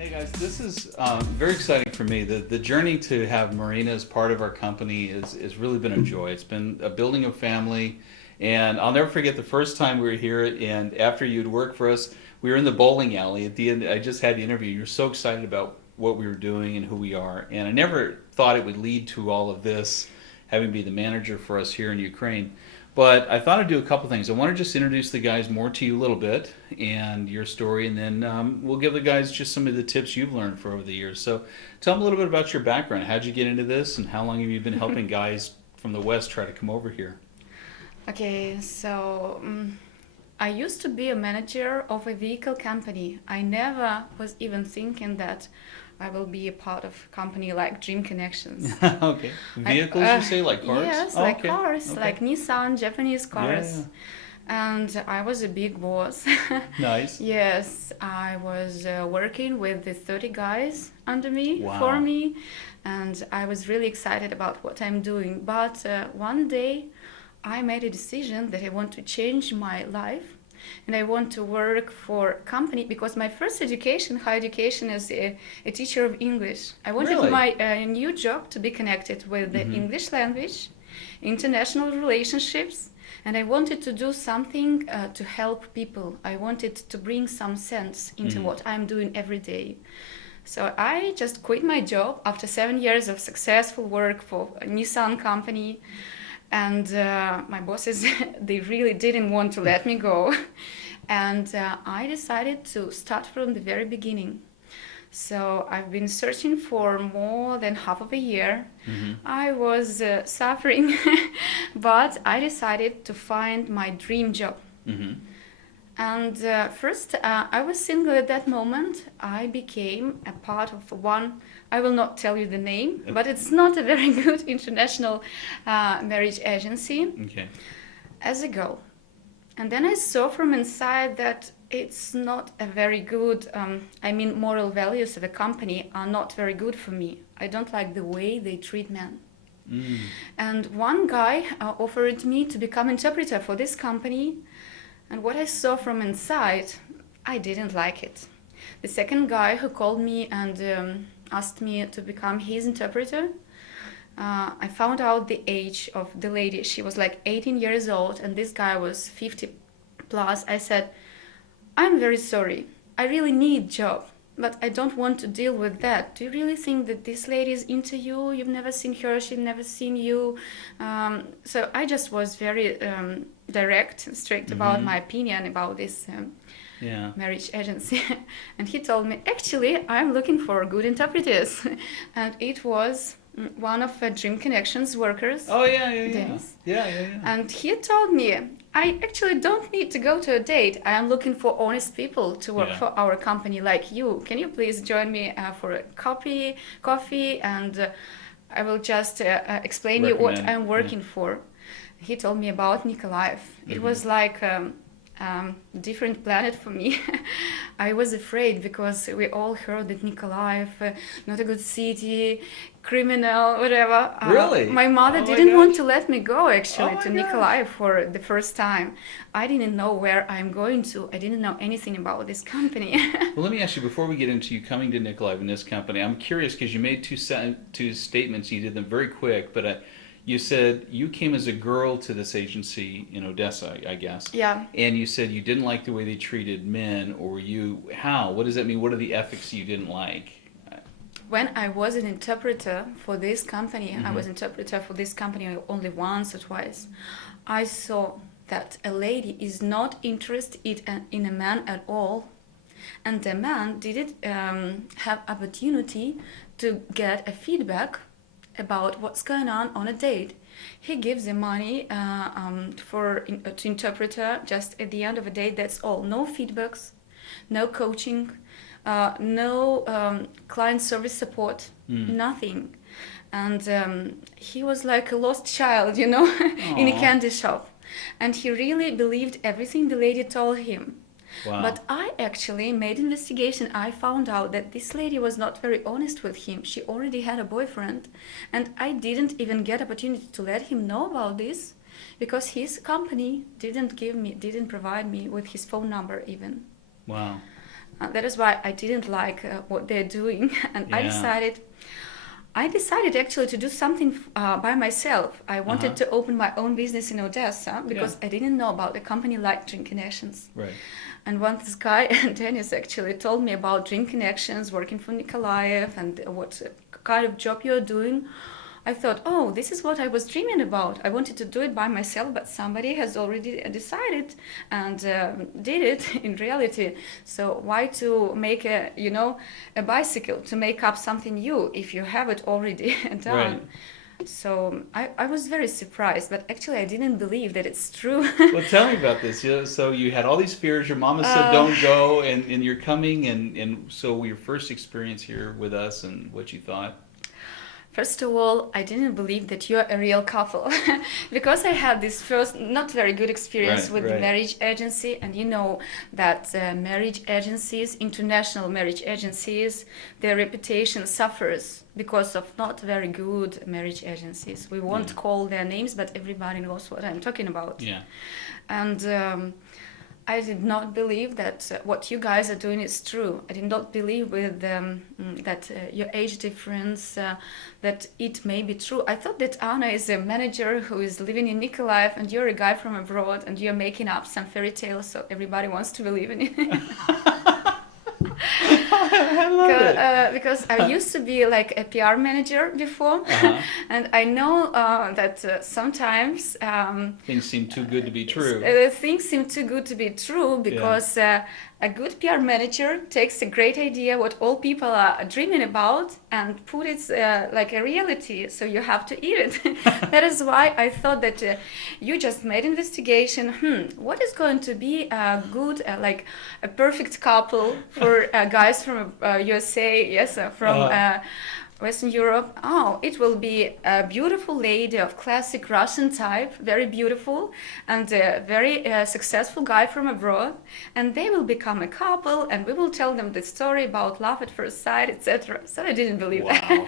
Hey guys, this is very exciting for me. The journey to have Marina as part of our company is really been a joy. It's been a building of family, and I'll never forget the first time we were here. And after you'd worked for us, we were in the bowling alley. At the end, I just had the interview. You were so excited about what we were doing and who we are, and I never thought it would lead to all of this, having be the manager for us here in Ukraine. But I thought I'd do a couple things. I want to just introduce the guys more to you a little bit and your story, and then we'll give the guys just some of the tips you've learned for over the years. So tell them a little bit about your background. How'd you get into this, and how long have you been helping guys from the West try to come over here? Okay, so I used to be a manager of a vehicle company. I never was even thinking that I will be a part of a company like Dream Connections. Okay. Vehicles, you say, like cars? Yes, Oh, like okay. cars, Okay. like Nissan, Japanese cars. Yeah. And I was a big boss. Nice. Yes, I was working with the 30 guys under me, Wow. for me, and I was really excited about what I'm doing. But one day I made a decision that I want to change my life and I want to work for a company, because my first education, higher education, is a teacher of English. I wanted Really? my new job to be connected with the English language, international relationships, and I wanted to do something to help people. I wanted to bring some sense into what I'm doing every day. So I just quit my job after 7 years of successful work for a Nissan company. And my bosses, they really didn't want to let me go. And I decided to start from the very beginning. So I've been searching for more than half of a year. I was suffering, but I decided to find my dream job. And first, I was single at that moment. I became a part of one, I will not tell you the name, but it's not a very good international marriage agency, Okay. as a girl. And then I saw from inside that it's not a very good, moral values of a company are not very good for me. I don't like the way they treat men. And one guy offered me to become interpreter for this company. And what I saw from inside, I didn't like it. The second guy who called me and asked me to become his interpreter, I found out the age of the lady. She was like 18 years old and this guy was 50 plus. I said, I'm very sorry. I really need a job, but I don't want to deal with that. Do you really think that this lady is into you? You've never seen her, she's never seen you. So I just was very direct and strict about my opinion about this marriage agency. And he told me, actually, I'm looking for good interpreters. And it was one of Dream Connections workers. Oh, yeah. Dennis. Yeah. And he told me, I actually don't need to go to a date. I am looking for honest people to work for our company like you. Can you please join me for a coffee? And I will just explain you what I'm working for. He told me about Nikolaev. It was like different planet for me. I was afraid because we all heard that Nikolaev, not a good city, criminal, whatever. Really? My mother Oh my didn't want gosh. to let me go actually Oh to my gosh. Nikolaev for the first time. I didn't know where I'm going to. I didn't know anything about this company. Well, let me ask you, before we get into you coming to Nikolaev in this company, I'm curious because you made two statements. You did them very quick, but you said you came as a girl to this agency in Odessa, I guess. Yeah. And you said you didn't like the way they treated men, or how? What does that mean? What are the ethics you didn't like? When I was an interpreter for this company, I was interpreter for this company only once or twice, I saw that a lady is not interested in a man at all. And the man didn't have opportunity to get a feedback about what's going on a date. He gives the money to interpreter just at the end of a date, that's all. No feedbacks, no coaching, no client service support, nothing. And he was like a lost child, in a candy shop. And he really believed everything the lady told him. Wow. But I actually made investigation. I found out that this lady was not very honest with him. She already had a boyfriend. And I didn't even get opportunity to let him know about this because his company didn't provide me with his phone number even. Wow. That is why I didn't like what they're doing, and Yeah. I decided actually to do something by myself. I wanted to open my own business in Odessa because I didn't know about a company like Drink Connections. Right. And once this guy, Dennis, actually told me about Drink Connections, working for Nikolaev, and what kind of job you're doing, I thought, oh, this is what I was dreaming about. I wanted to do it by myself, but somebody has already decided and did it in reality. So why to make a bicycle, to make up something new if you have it already done? Right. So I was very surprised, but actually I didn't believe that it's true. Well, tell me about this. So you had all these fears. Your mama said don't go, and you're coming, and so your first experience here with us and what you thought. First of all, I didn't believe that you're a real couple because I had this first not very good experience with the marriage agency, and you know that marriage agencies, international marriage agencies, their reputation suffers because of not very good marriage agencies. We won't call their names, but everybody knows what I'm talking about. Yeah. And I did not believe that what you guys are doing is true. I did not believe with that your age difference, that it may be true. I thought that Anna is a manager who is living in Nikolaev, and you're a guy from abroad, and you're making up some fairy tales, so everybody wants to believe in it. I love it. Because I used to be like a PR manager before, and I know that sometimes Things seem too good to be true. things seem too good to be true because a good PR manager takes a great idea what all people are dreaming about and put it like a reality, so you have to eat it. That is why I thought that you just made investigation, what is going to be a good like a perfect couple for guys from USA, from Western Europe. Oh, it will be a beautiful lady of classic Russian type, very beautiful, and a very successful guy from abroad, and they will become a couple, and we will tell them the story about love at first sight, etc. So I didn't believe that.